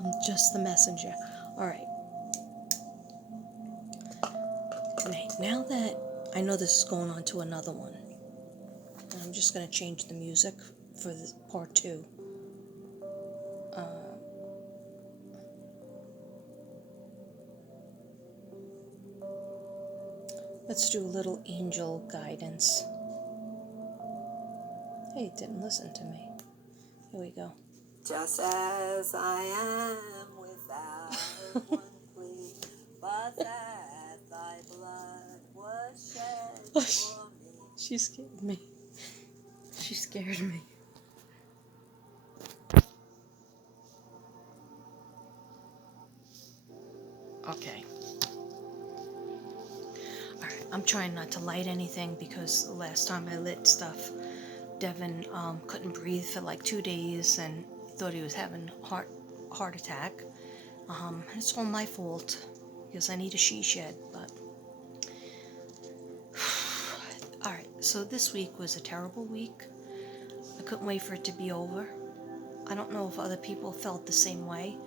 I'm just the messenger. Alright. Now that I know this is going on to another one, I'm just going to change the music for the part 2. Let's do a little angel guidance. Hey, it didn't listen to me. Here we go. Just as I am without one plea, but that thy blood was shed for me. She scared me. She scared me. Okay. Alright, I'm trying not to light anything because the last time I lit stuff, Devin couldn't breathe for like 2 days and thought he was having heart attack. It's all my fault because I need a she shed, but alright, so this week was a terrible week. I couldn't wait for it to be over. I don't know if other people felt the same way,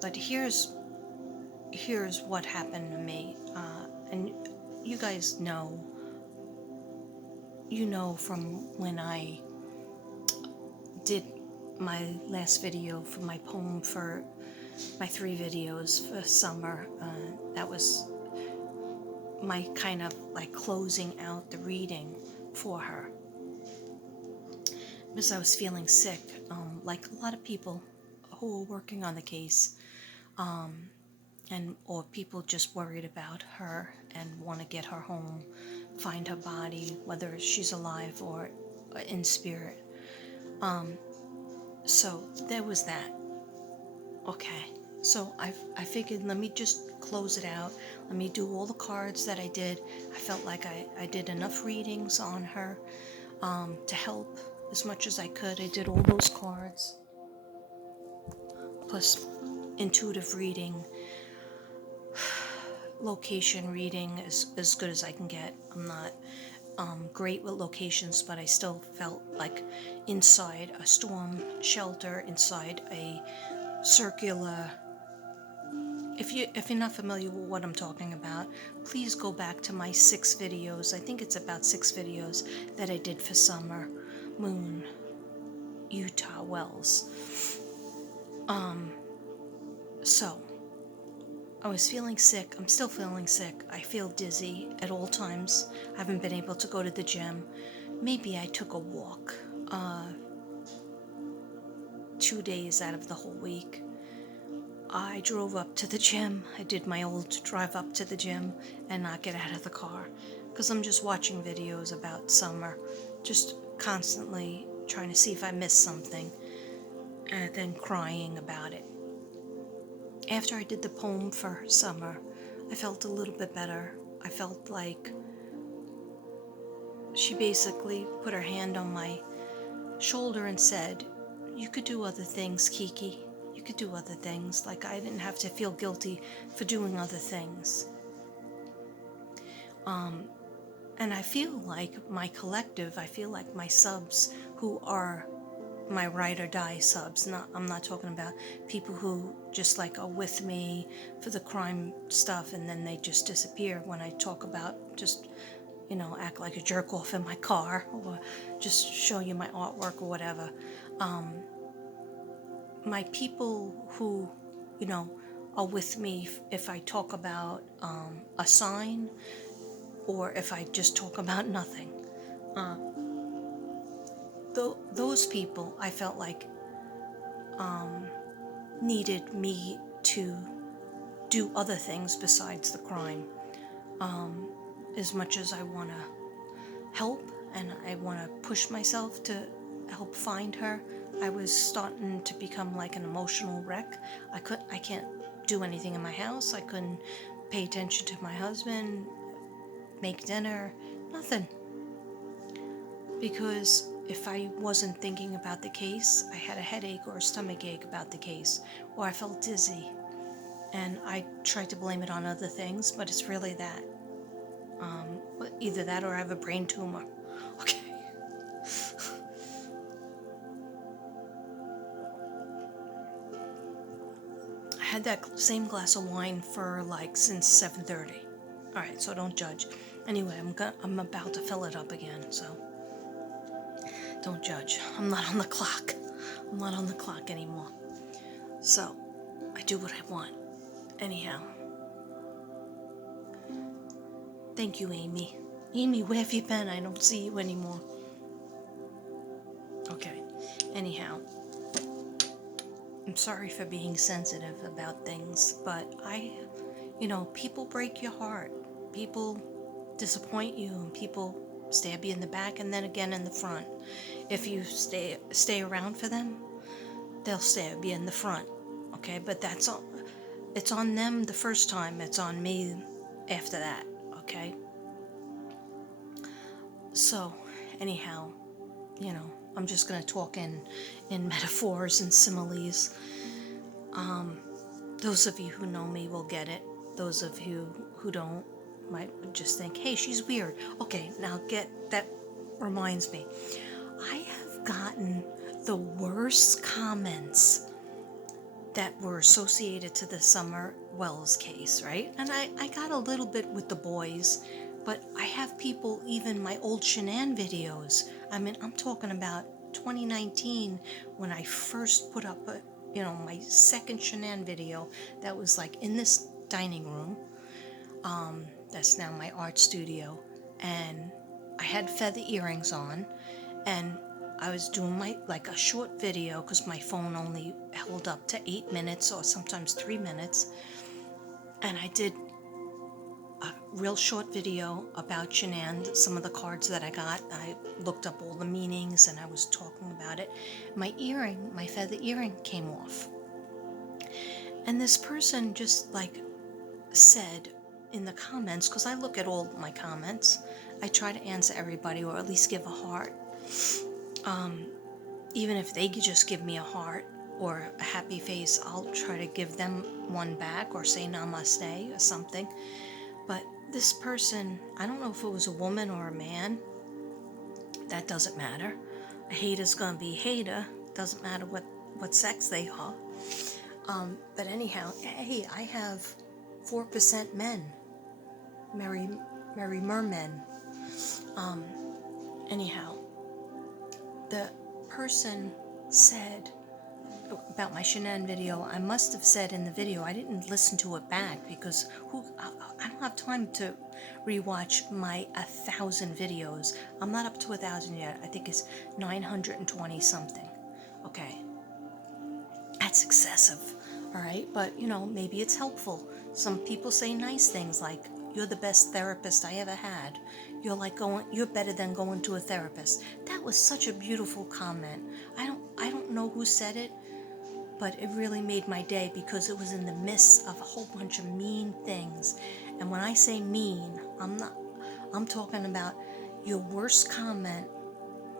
but here's what happened to me, and you guys know, from when I did my last video for my poem for my 3 videos for summer. That was my kind of like closing out the reading for her, because I was feeling sick, like a lot of people who were working on the case, or people just worried about her and want to get her home, find her body, whether she's alive or in spirit. So there was that. Okay, so I figured, let me just close it out. Let me do all the cards that I did. I felt like I did enough readings on her to help as much as I could. I did all those cards, plus intuitive reading, location reading, as good as I can get. I'm not great with locations, but I still felt like inside a storm shelter, inside a circular. If you're not familiar with what I'm talking about, please go back to my 6 videos. I think it's about 6 videos that I did for summer, moon, Utah wells. So I was feeling sick. I'm still feeling sick. I feel dizzy at all times. I haven't been able to go to the gym. Maybe I took a walk 2 days out of the whole week. I drove up to the gym. I did my old drive up to the gym and not get out of the car, because I'm just watching videos about summer, just constantly trying to see if I missed something, and then crying about it. After I did the poem for summer, I felt a little bit better. I felt like she basically put her hand on my shoulder and said, "You could do other things, Kiki. You could do other things." Like I didn't have to feel guilty for doing other things. And I feel like my collective, I feel like my subs who are my ride or die subs, I'm not talking about people who just like are with me for the crime stuff and then they just disappear when I talk about just, act like a jerk off in my car or just show you my artwork or whatever. My people who, are with me if I talk about a sign or if I just talk about nothing. Those people I felt like needed me to do other things besides the crime. As much as I want to help and I want to push myself to help find her, I was starting to become like an emotional wreck. I can't do anything in my house. I couldn't pay attention to my husband, make dinner, nothing. Because if I wasn't thinking about the case, I had a headache or a stomach ache about the case, or I felt dizzy. And I tried to blame it on other things, but it's really that. Either that or I have a brain tumor. Okay. had that same glass of wine for like since 7:30. All right, so don't judge. Anyway, I'm about to fill it up again, so don't judge. I'm not on the clock. I'm not on the clock anymore. So I do what I want. Anyhow, thank you, Amy. Amy, where have you been? I don't see you anymore. Okay. Anyhow, I'm sorry for being sensitive about things, but people break your heart. People disappoint you, and people stab you in the back and then again in the front. If you stay around for them, they'll stab you in the front. Okay, but it's on them the first time. It's on me after that. Okay. So, anyhow, I'm just gonna talk in metaphors and similes. Those of you who know me will get it. Those of you who don't might just think, hey, she's weird. Okay, now that reminds me. I have gotten the worst comments that were associated to the Summer Wells case, right? And I got a little bit with the boys, but I have people, even my old Shanann videos. I mean, I'm talking about 2019 when I first put up my second Shanann video that was like in this dining room. That's now my art studio, and I had feather earrings on, and I was doing like a short video because my phone only held up to 8 minutes or sometimes 3 minutes, and I did a real short video about Shanann, some of the cards that I got. I looked up all the meanings and I was talking about it. My feather earring came off, and this person just like said in the comments, because I look at all my comments, I try to answer everybody or at least give a heart. Even if they could just give me a heart or a happy face, I'll try to give them one back or say namaste or something. But this person, I don't know if it was a woman or a man, that doesn't matter. A hater's gonna be a hater, doesn't matter what sex they are. But anyhow, hey, I have 4% men, merry mermen. Anyhow, the person said about my Shanann video, I must have said in the video, I didn't listen to it back because I don't have time to rewatch my 1,000 videos. I'm not up to 1,000 yet. I think it's 920 something. Okay, that's excessive. All right, but maybe it's helpful. Some people say nice things like, you're the best therapist I ever had. You're better than going to a therapist. That was such a beautiful comment. I don't know who said it, but it really made my day because it was in the midst of a whole bunch of mean things. And when I say mean, I'm talking about your worst comment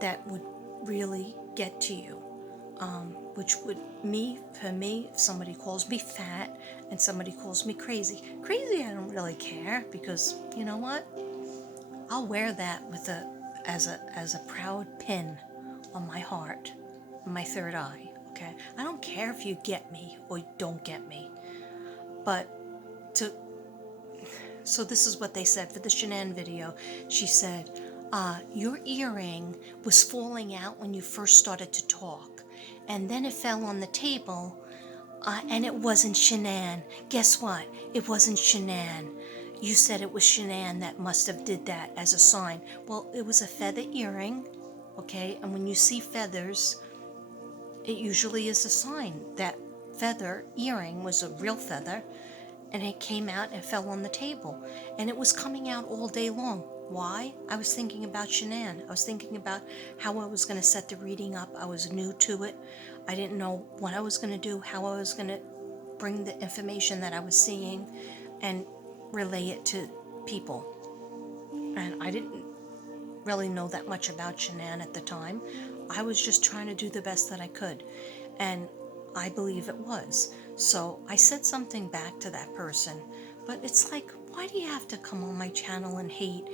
that would really get to you. Which would for me, if somebody calls me fat and somebody calls me crazy, I don't really care, because you know what? I'll wear that as a proud pin on my heart, on my third eye. Okay, I don't care if you get me or you don't get me, but so this is what they said for the Shanann video. She said, your earring was falling out when you first started to talk, and then it fell on the table, and it wasn't Shanann. Guess what? It wasn't Shanann. You said it was Shanann that must have did that as a sign. Well, it was a feather earring, okay? And when you see feathers, it usually is a sign. That feather earring was a real feather, and it came out and fell on the table. And it was coming out all day long. Why? I was thinking about Shanann. I was thinking about how I was going to set the reading up. I was new to it. I didn't know what I was going to do, how I was going to bring the information that I was seeing and relay it to people. And I didn't really know that much about Shanann at the time. I was just trying to do the best that I could. And I believe it was. So I said something back to that person. But it's like, why do you have to come on my channel and hate?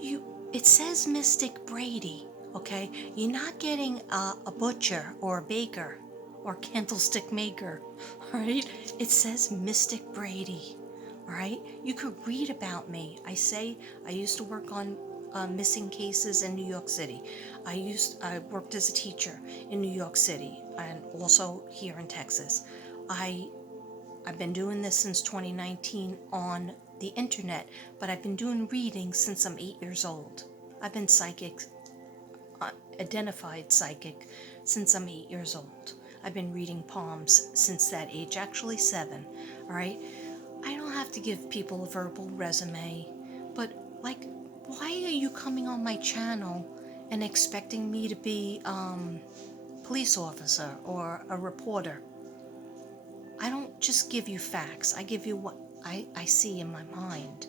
It says Mystic Brady, okay? You're not getting a butcher or a baker, or candlestick maker. All right, it says Mystic Brady. All right, you could read about me. I used to work on missing cases in New York City. I worked as a teacher in New York City and also here in Texas. I've been doing this since 2019 on the internet, but I've been doing readings since I'm 8 years old. I've been identified psychic since I'm 8 years old. I've been reading palms since that age, actually 7. All right, I don't have to give people a verbal resume, but like, why are you coming on my channel and expecting me to be police officer or a reporter? I don't just give you facts. I give you what I see in my mind.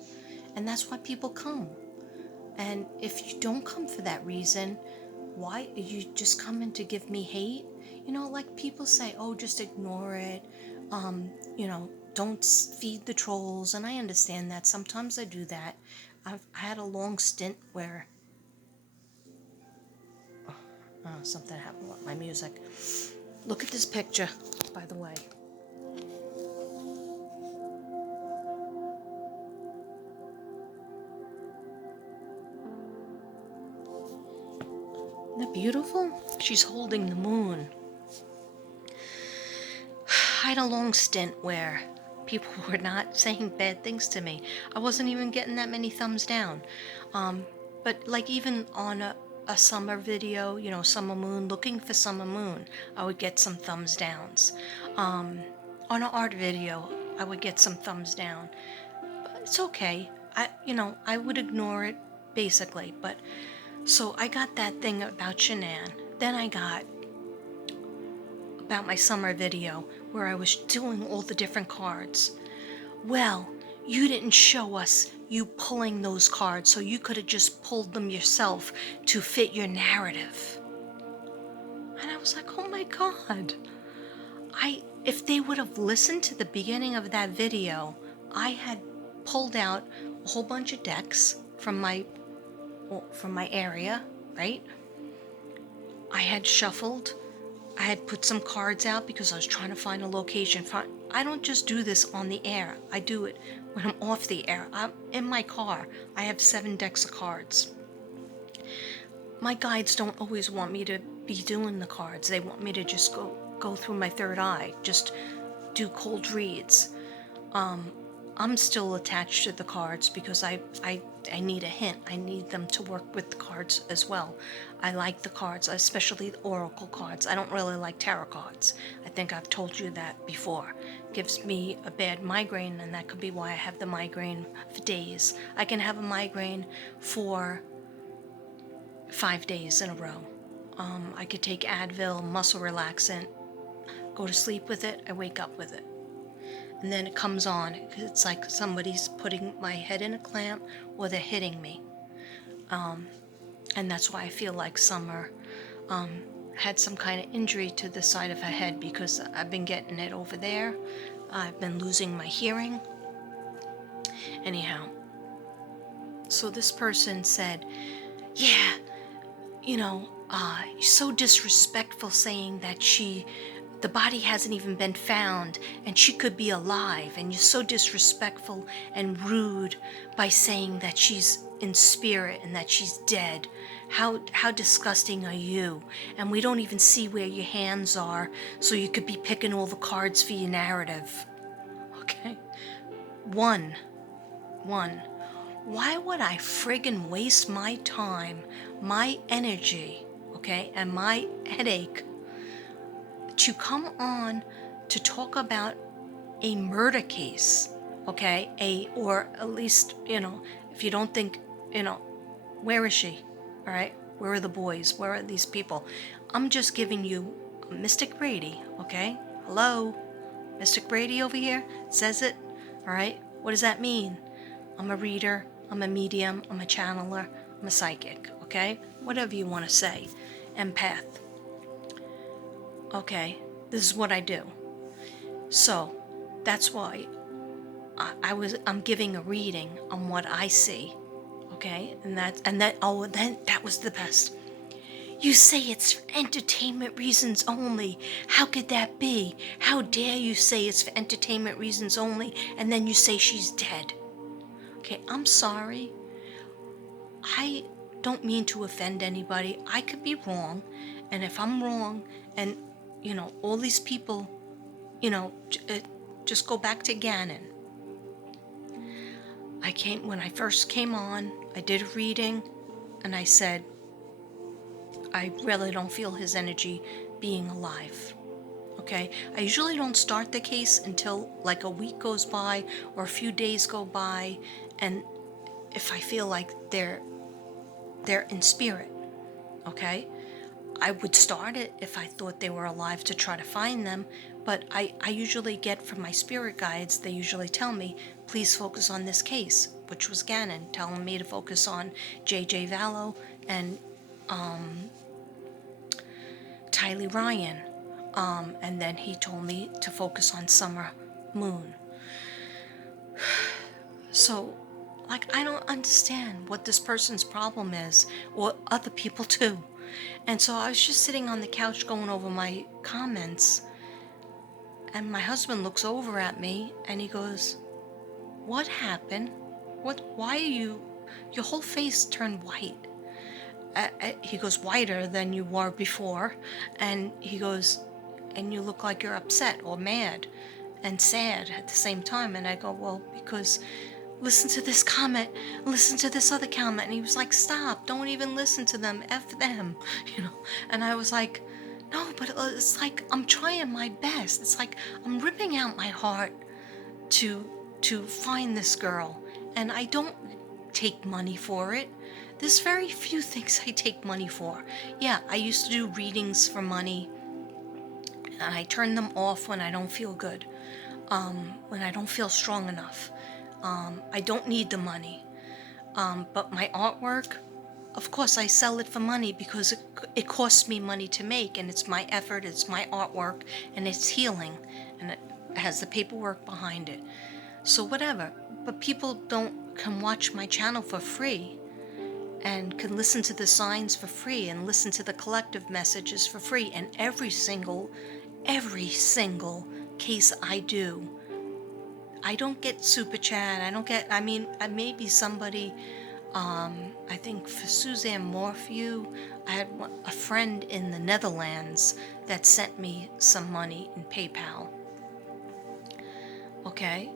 And that's why people come. And if you don't come for that reason, why are you just coming to give me hate? Like people say, oh, just ignore it. Don't feed the trolls. And I understand that. Sometimes I do that. I had a long stint where something happened with my music. Look at this picture, by the way. Isn't that beautiful? She's holding the moon. I had a long stint where people were not saying bad things to me. I wasn't even getting that many thumbs down. But like even on a summer video, summer moon, looking for summer moon, I would get some thumbs downs. On an art video, I would get some thumbs down. But it's okay. I would ignore it basically. But so I got that thing about Shanann. Then I got about my summer video where I was doing all the different cards. Well, you didn't show us you pulling those cards, so you could have just pulled them yourself to fit your narrative. And I was like, oh my God. If they would have listened to the beginning of that video, I had pulled out a whole bunch of decks from my area, right? I had shuffled. I had put some cards out because I was trying to find a location. I don't just do this on the air. I do it when I'm off the air. I'm in my car. I have 7 decks of cards. My guides don't always want me to be doing the cards. They want me to just go through my third eye, just do cold reads. I'm still attached to the cards because I need a hint. I need them to work with the cards as well. I like the cards, especially the oracle cards. I don't really like tarot cards. I think I've told you that before. It gives me a bad migraine, and that could be why I have the migraine for days. I can have a migraine for 5 days in a row. I could take Advil, muscle relaxant, go to sleep with it, I wake up with it. And then it comes on. It's like somebody's putting my head in a clamp or they're hitting me. And that's why I feel like Summer had some kind of injury to the side of her head because I've been getting it over there. I've been losing my hearing. Anyhow, so this person said, yeah, you're so disrespectful saying that the body hasn't even been found and she could be alive, and you're so disrespectful and rude by saying that she's in spirit and that she's dead. How disgusting are you? And we don't even see where your hands are, so you could be picking all the cards for your narrative. Okay? One. Why would I friggin' waste my time, my energy, okay, and my headache to come on to talk about a murder case, okay? Or at least, if you don't think, where is she? All right? Where are the boys? Where are these people? I'm just giving you Mystic Brady, okay? Hello? Mystic Brady over here says it, all right? What does that mean? I'm a reader, I'm a medium, I'm a channeler, I'm a psychic, okay? Whatever you want to say. Empath. Okay, this is what I do. So, that's why I'm giving a reading on what I see. Okay? That was the best. You say it's for entertainment reasons only. How could that be? How dare you say it's for entertainment reasons only, and then you say she's dead? Okay, I'm sorry. I don't mean to offend anybody. I could be wrong. And if I'm wrong, and, all these people, just go back to Gannon. When I first came on, I did a reading, and I said, I really don't feel his energy being alive. Okay, I usually don't start the case until like a week goes by or a few days go by, and if I feel like they're in spirit. Okay, I would start it if I thought they were alive to try to find them, but I usually get from my spirit guides, they usually tell me, please focus on this case, which was Gannon, telling me to focus on JJ Vallow and Tylee Ryan. And then he told me to focus on Summer Moon. So, like, I don't understand what this person's problem is, or other people too. And so I was just sitting on the couch going over my comments, and my husband looks over at me and he goes, "What happened? Why are your whole face turned white?" He goes, "Whiter than you were before." And he goes, "And you look like you're upset or mad and sad at the same time." And I go, "Well, because listen to this comment, listen to this other comment." And he was like, "Stop, don't even listen to them, F them," you know. And I was like, "No, but it's like I'm trying my best. It's like I'm ripping out my heart to find this girl, and I don't take money for it. There's very few things I take money for. Yeah, I used to do readings for money, and I turn them off when I don't feel good, when I don't feel strong enough. I don't need the money. But my artwork, of course, I sell it for money because it costs me money to make, and it's my effort, it's my artwork, and it's healing, and it has the paperwork behind it. So whatever. But people don't can watch my channel for free and can listen to the signs for free and listen to the collective messages for free. And every single case I do, I don't get super chat. I don't get, I mean, maybe somebody, I think for Suzanne Morphew, I had a friend in the Netherlands that sent me some money in PayPal. Okay?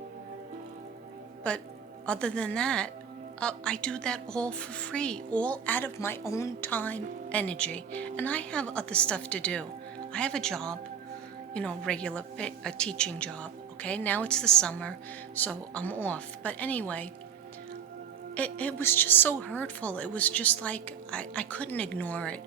But other than that, I do that all for free, all out of my own time, energy. And I have other stuff to do. I have a job, regular a teaching job. Okay, now it's the summer, so I'm off. But anyway, it was just so hurtful. It was just like I couldn't ignore it.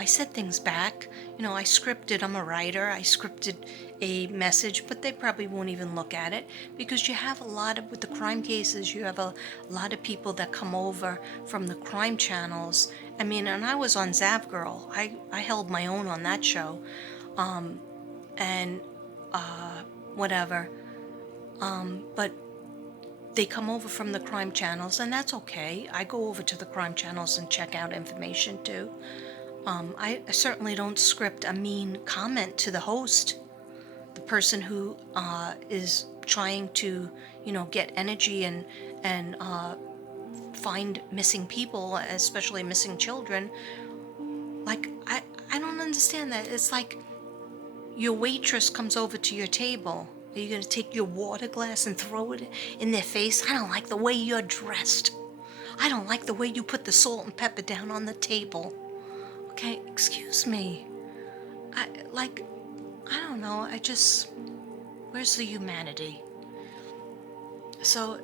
I said things back. I scripted, I'm a writer, I scripted a message, but they probably won't even look at it because you have a lot of, with the crime cases, you have a lot of people that come over from the crime channels. I mean, and I was on Zav Girl. I held my own on that show. And whatever. But they come over from the crime channels, and that's okay. I go over to the crime channels and check out information too. I certainly don't script a mean comment to the host, the person who is trying to, get energy and find missing people, especially missing children. Like I don't understand that. It's like your waitress comes over to your table. Are you gonna take your water glass and throw it in their face? I don't like the way you're dressed. I don't like the way you put the salt and pepper down on the table. Okay, excuse me. I don't know, where's the humanity? So,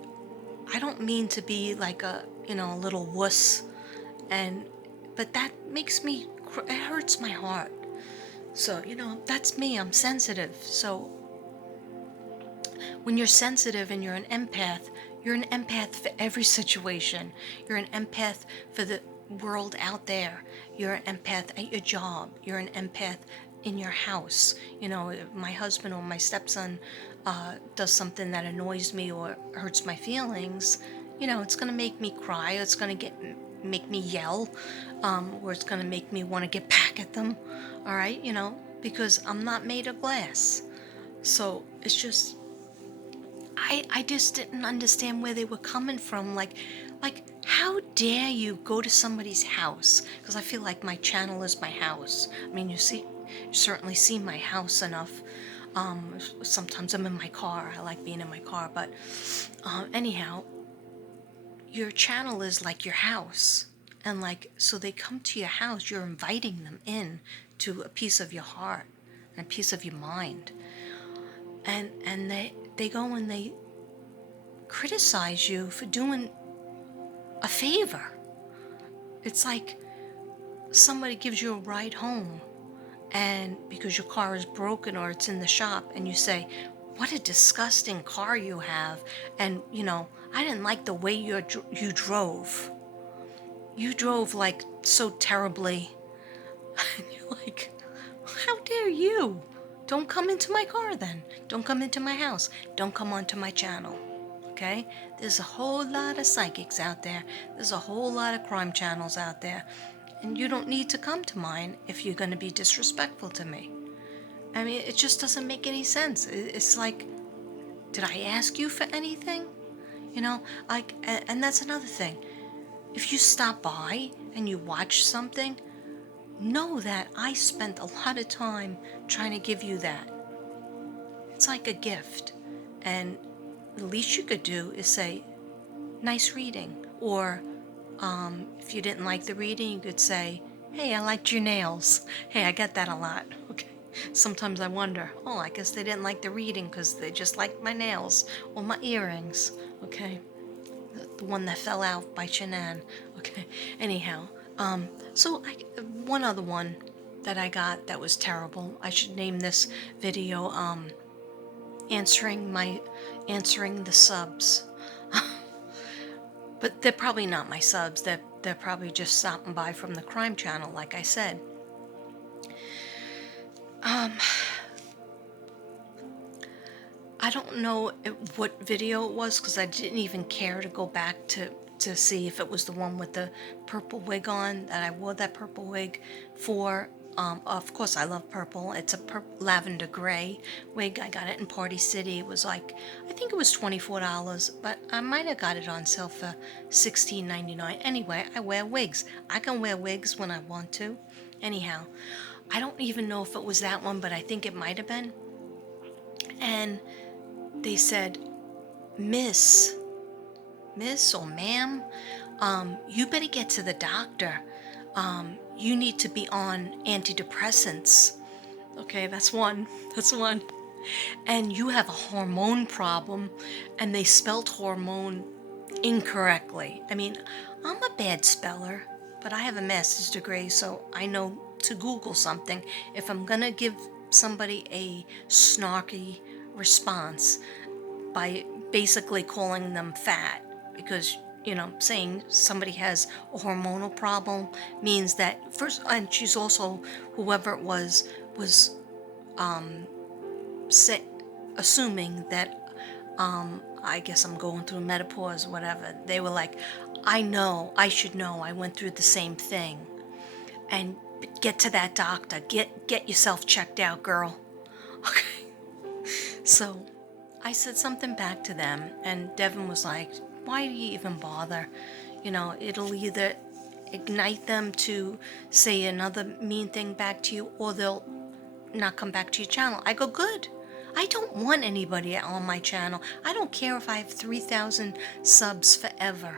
I don't mean to be like a little wuss, but that makes me, it hurts my heart. So, that's me, I'm sensitive. So, when you're sensitive and you're an empath for every situation. You're an empath for the world out there. You're an empath at your job. You're an empath in your house. If my husband or my stepson does something that annoys me or hurts my feelings, it's going to make me cry. It's going to get make me yell, or it's going to make me want to get back at them. All right, because I'm not made of glass. So it's just, I just didn't understand where they were coming from. Like, how dare you go to somebody's house? Because I feel like my channel is my house. I mean, you certainly see my house enough. Sometimes I'm in my car. I like being in my car, but anyhow, your channel is like your house. And like, so they come to your house, you're inviting them in to a piece of your heart and a piece of your mind. And they go and they criticize you for doing a favor. It's like somebody gives you a ride home, and because your car is broken or it's in the shop, and you say, "What a disgusting car you have," and I didn't like the way you drove. You drove like so terribly. And you're like, how dare you? Don't come into my car then. Don't come into my house. Don't come onto my channel. Okay? There's a whole lot of psychics out there. There's a whole lot of crime channels out there. And you don't need to come to mine if you're going to be disrespectful to me. I mean, it just doesn't make any sense. It's like, did I ask you for anything? Like, and that's another thing. If you stop by and you watch something, know that I spent a lot of time trying to give you that. It's like a gift. And the least you could do is say, nice reading. Or if you didn't like the reading, you could say, hey, I liked your nails. Hey, I get that a lot. Okay. Sometimes I wonder, oh, I guess they didn't like the reading because they just liked my nails or my earrings. Okay. The one that fell out by Shanann. Okay. Anyhow, one other one that I got that was terrible. I should name this video answering the subs. But they're probably not my subs. They're probably just stopping by from the crime channel, like I said. I don't know what video it was because I didn't even care to go back to see if it was the one with the purple wig on that I wore that purple wig for. Of course, I love purple. It's a lavender gray wig. I got it in Party City. It was like, I think it was $24, but I might have got it on sale for $16.99. Anyway, I wear wigs. I can wear wigs when I want to. Anyhow, I don't even know if it was that one, but I think it might have been. And they said, Miss or ma'am, you better get to the doctor. You need to be on antidepressants. Okay, that's one. That's one. And you have a hormone problem, and they spelled hormone incorrectly. I mean, I'm a bad speller, but I have a master's degree, so I know to Google something. If I'm gonna give somebody a snarky response by basically calling them fat, because saying somebody has a hormonal problem means that first, and she's also, whoever it was say, assuming that I guess I'm going through menopause, whatever. They were like, I should know, I went through the same thing. And get to that doctor, get yourself checked out, girl. Okay. So I said something back to them, and Devin was like, why do you even bother? It'll either ignite them to say another mean thing back to you, or they'll not come back to your channel. I go, good. I don't want anybody on my channel. I don't care if I have 3,000 subs forever,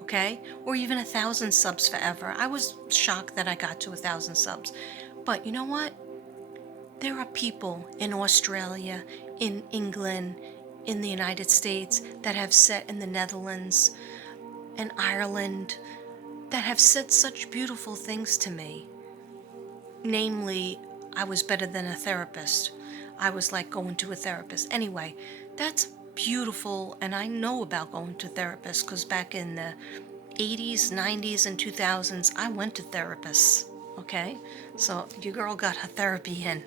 okay? Or even 1,000 subs forever. I was shocked that I got to 1,000 subs. But you know what? There are people in Australia, in England, in the United States, that have said, in the Netherlands and Ireland, that have said such beautiful things to me. Namely, I was better than a therapist. I was like going to a therapist. Anyway, that's beautiful, and I know about going to therapists because back in the 80s, 90s, and 2000s, I went to therapists. Okay? So your girl got her therapy in.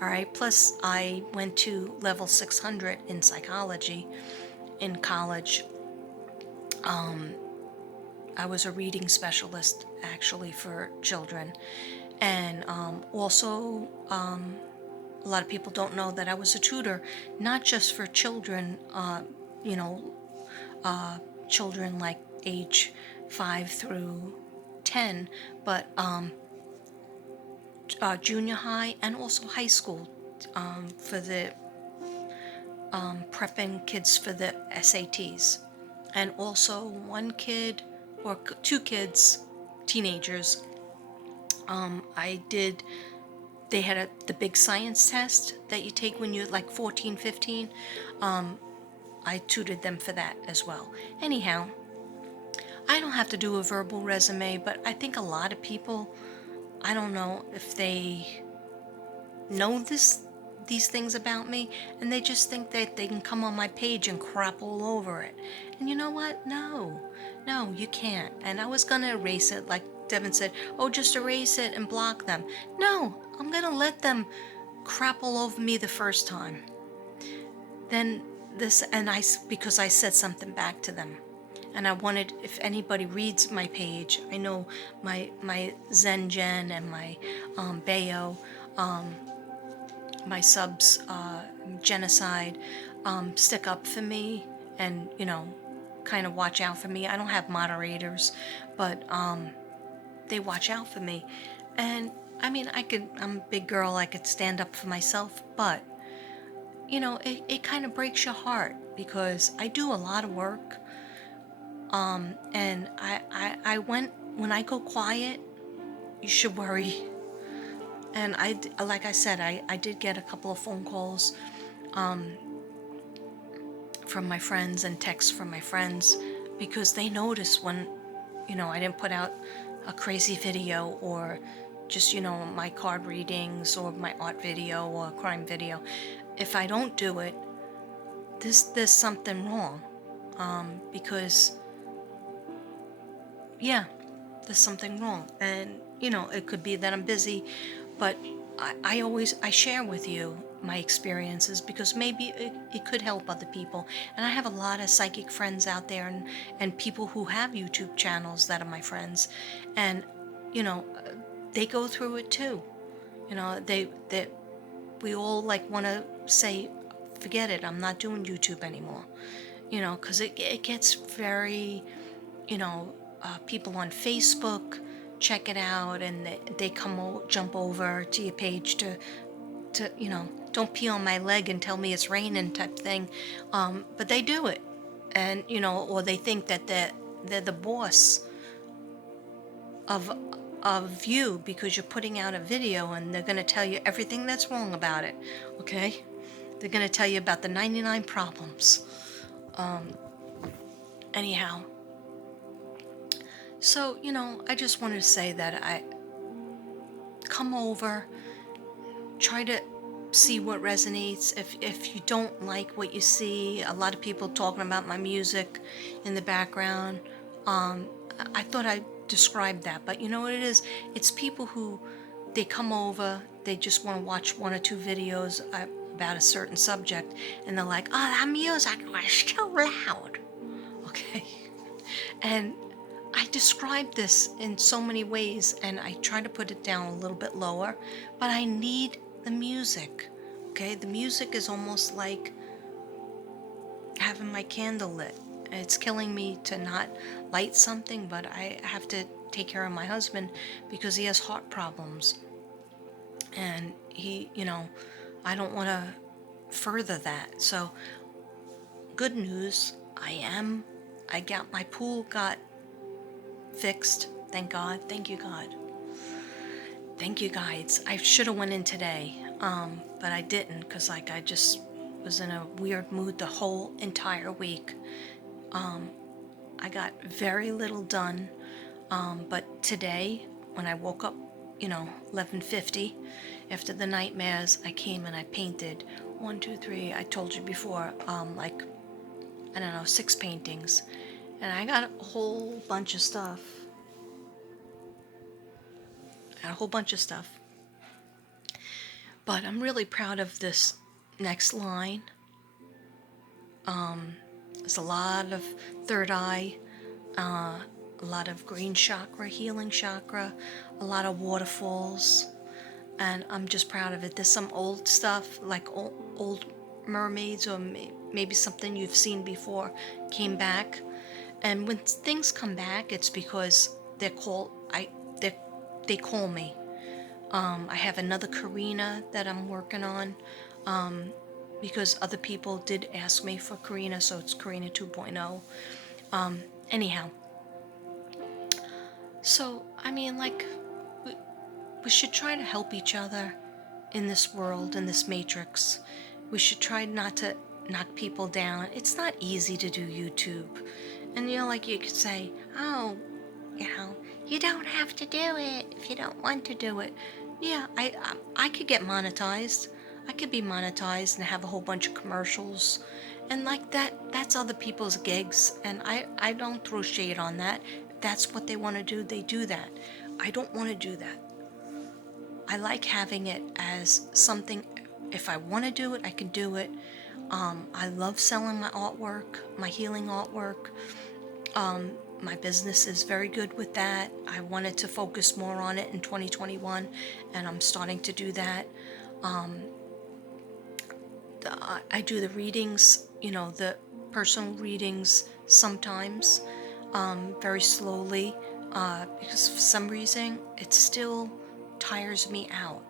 All right? Plus, I went to level 600 in psychology in college. I was a reading specialist actually for children, and also a lot of people don't know that I was a tutor, not just for children, you know, children like age 5 through 10, but junior high and also high school, for the prepping kids for the SATs. And also one kid or two kids, teenagers, I did, they had the big science test that you take when you're like 14, 15. I tutored them for that as well. Anyhow, I don't have to do a verbal resume, but I think a lot of people, I don't know if they know these things about me, and they just think that they can come on my page and crap all over it. And you know what? No, you can't. And I was gonna erase it, like Devin said, oh, just erase it and block them. No, I'm gonna let them crap all over me the first time. Then this, and because I said something back to them. And I wanted, if anybody reads my page, I know my Zen Gen and my Bayo, my subs, genocide, stick up for me, and kind of watch out for me. I don't have moderators, but they watch out for me. And I mean, I'm a big girl, I could stand up for myself, but it kind of breaks your heart because I do a lot of work. And when I go quiet, you should worry. And like I said, I did get a couple of phone calls from my friends and texts from my friends because they notice when, I didn't put out a crazy video or just, my card readings or my art video or crime video. If I don't do it, there's something wrong. Because, yeah, there's something wrong. And, it could be that I'm busy, but I share with you my experiences because maybe it could help other people. And I have a lot of psychic friends out there, and people who have YouTube channels that are my friends. And, you know, they go through it too. We all like want to say, forget it, I'm not doing YouTube anymore. Because it gets very, people on Facebook check it out, and they jump over to your page to don't pee on my leg and tell me it's raining type thing. But they do it, and or they think that they're the boss of you because you're putting out a video, and they're going to tell you everything that's wrong about it. Okay, they're going to tell you about the 99 problems. Anyhow, so I just wanted to say that I come over, try to see what resonates. If you don't like what you see, a lot of people talking about my music in the background, I thought I described that, but you know what it is? It's people who, they come over, they just want to watch one or two videos about a certain subject, and they're like, oh, that music was too loud. Okay. And I describe this in so many ways, and I try to put it down a little bit lower, but I need the music. Okay, the music is almost like having my candle lit. It's killing me to not light something, but I have to take care of my husband because he has heart problems. And I don't want to further that. So, good news, I got my pool got fixed. Thank God. Thank you, God. Thank you, guides. I should have went in today, but I didn't because I just was in a weird mood the whole entire week. I got very little done, but today when I woke up, 11:50 after the nightmares, I came and I painted 1, 2, 3. I told you before, like I don't know, 6 paintings, and I got a whole bunch of stuff. But I'm really proud of this next line. There's a lot of third eye, a lot of green chakra, healing chakra, a lot of waterfalls, and I'm just proud of it. There's some old stuff, like old mermaids, or maybe something you've seen before came back. And when things come back, it's because they they call me. I have another Karina that I'm working on, because other people did ask me for Karina, so it's Karina 2.0. Anyhow, so I mean, like, we, we should try to help each other in this world, in this matrix. We should try not to knock people down. It's not easy to do YouTube. And like you could say, oh, you know, you don't have to do it if you don't want to do it. Yeah, I could get monetized. I could be monetized and have a whole bunch of commercials. And like that's other people's gigs, and I don't throw shade on that. If that's what they want to do, they do that. I don't want to do that. I like having it as something, if I want to do it, I can do it. I love selling my artwork, my healing artwork. My business is very good with that. I wanted to focus more on it in 2021, and I'm starting to do that. I do the readings, the personal readings sometimes, very slowly, because for some reason it still tires me out.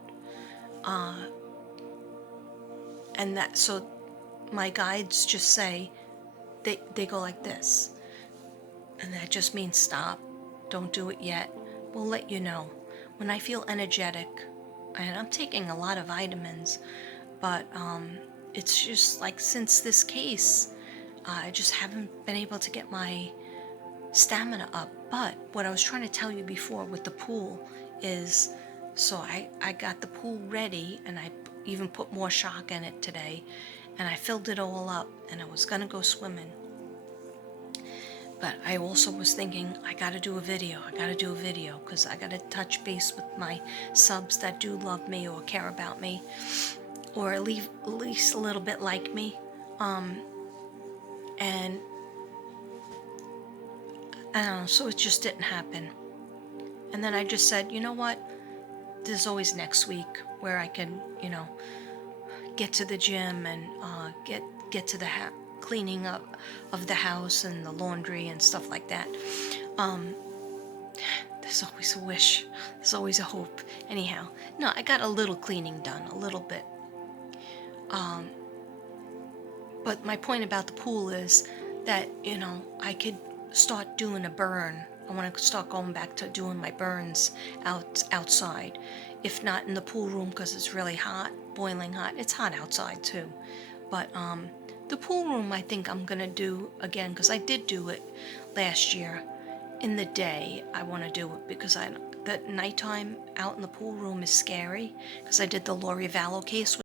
And so my guides just say, they go like this. And that just means stop. Don't do it yet. We'll let you know. When I feel energetic, and I'm taking a lot of vitamins, but it's just like since this case, I just haven't been able to get my stamina up. But what I was trying to tell you before with the pool is, so I got the pool ready, and I even put more shock in it today, and I filled it all up, and I was gonna go swimming. But I also was thinking, I gotta do a video. I gotta do a video because I gotta touch base with my subs that do love me or care about me, or at least a little bit like me. And I don't know, so it just didn't happen. And then I just said, you know what? There's always next week where I can, get to the gym and get to the cleaning up of the house and the laundry and stuff like that. There's always a wish. There's always a hope. Anyhow, no, I got a little cleaning done, a little bit. But my point about the pool is that, I could start doing a burn. I want to start going back to doing my burns outside. If not in the pool room because it's really hot, boiling hot. It's hot outside too. But the pool room I think I'm going to do again because I did do it last year. In the day, I want to do it because the nighttime out in the pool room is scary because I did the Lori Vallow case